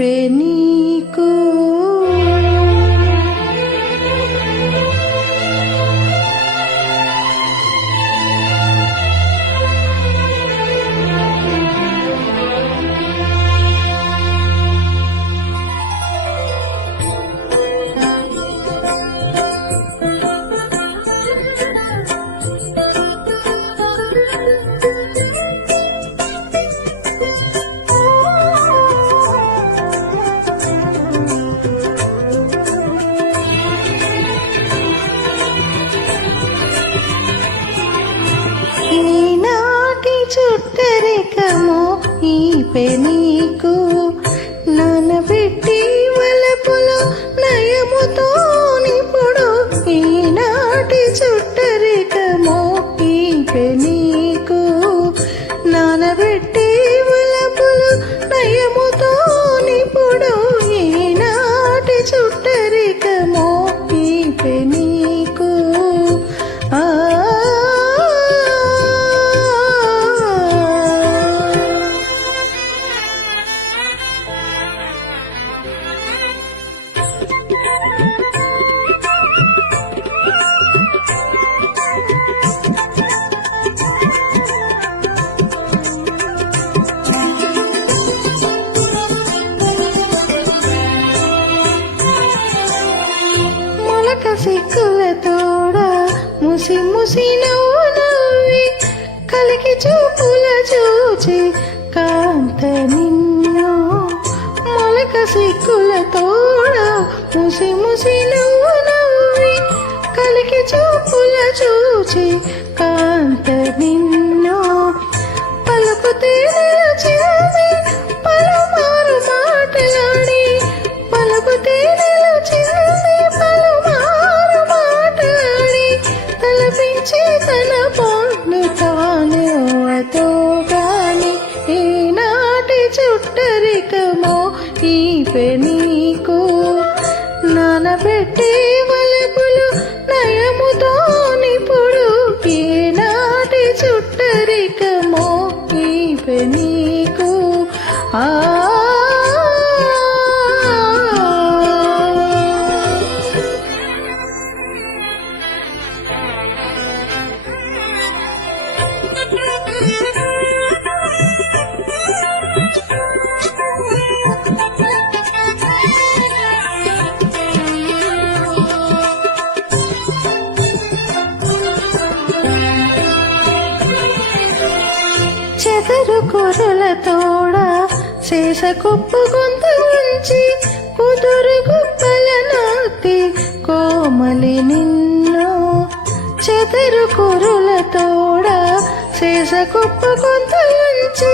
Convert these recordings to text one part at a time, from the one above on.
పెనీకు కలికి చూపుల చూచి కాంత నిన్ను మొలక సిక్కుల తోడ ముసి ముసి నవ్వు నవ్వి కలికి చూపుల చూచి కాంత నిన్ను పలుకు పలుకుతే నిలిచింది పలుమారు మాటలాడి పలుకు నిలిచింది చుట్టరికమో నీకు నానబెట్టే వలపులు నయముతో నిపుడు ఈనాటి చుట్టరికమో ఈ నీకు ఆ తోడ శేష కుప్ప గొంత ఉంచి కుదురు గుప్పల నాతి కోమలి నిన్ను చెదరు కురుల తోడ శేష కుప్ప గొంత ఉంచి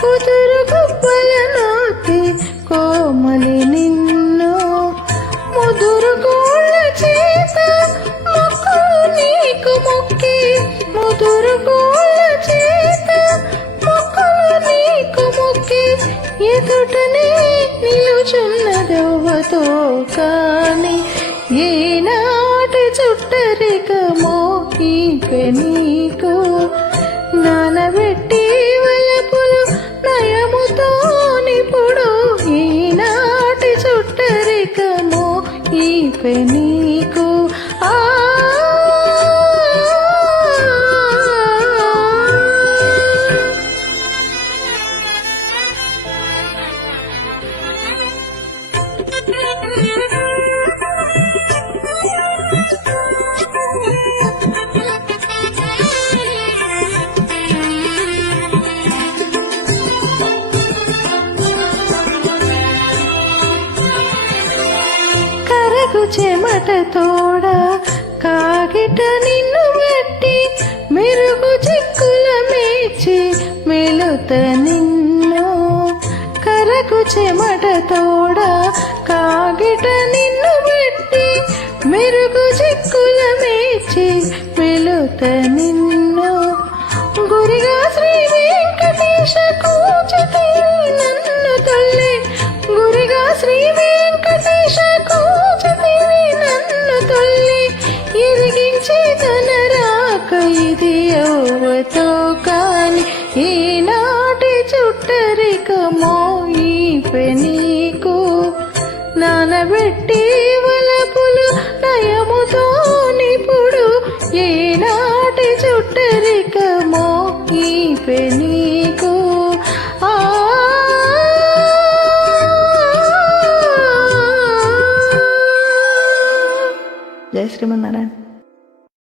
కుదురు గుప్పల నాతి కోమలి నిన్ను నిలుచున్నదవ్వతో కాని ఏనాటి చుట్టరిక ఈ పెనీకు నానబెట్టి వలపులు నయముతో నిపుడు ఈనాటి చుట్టరిక ఈ పెనీకు కరగు చెమట తోడ కాగిట నిన్ను మెట్టి మెరుగు చిక్కుల మేచి మెలుత నిన్ను. కరకు చెమట తోడ కాగిట నిన్ను పెట్టి మెరుగు చిక్కుల మేచి మెలుత నిన్ను. గురిగా శ్రీ వెంకటేశ కూచితే నన్ను తల్లి గురిగా శ్రీ అవ్వతో కాని ఈనాటి చుట్టరికమో ఈ పెనీకు నానబెట్టి వలపులు నయముతో నిపుడు ఏనాటి చుట్టరికమో ఈ పెనీకు. ఆ జయ శ్రీమన్నారాయణ.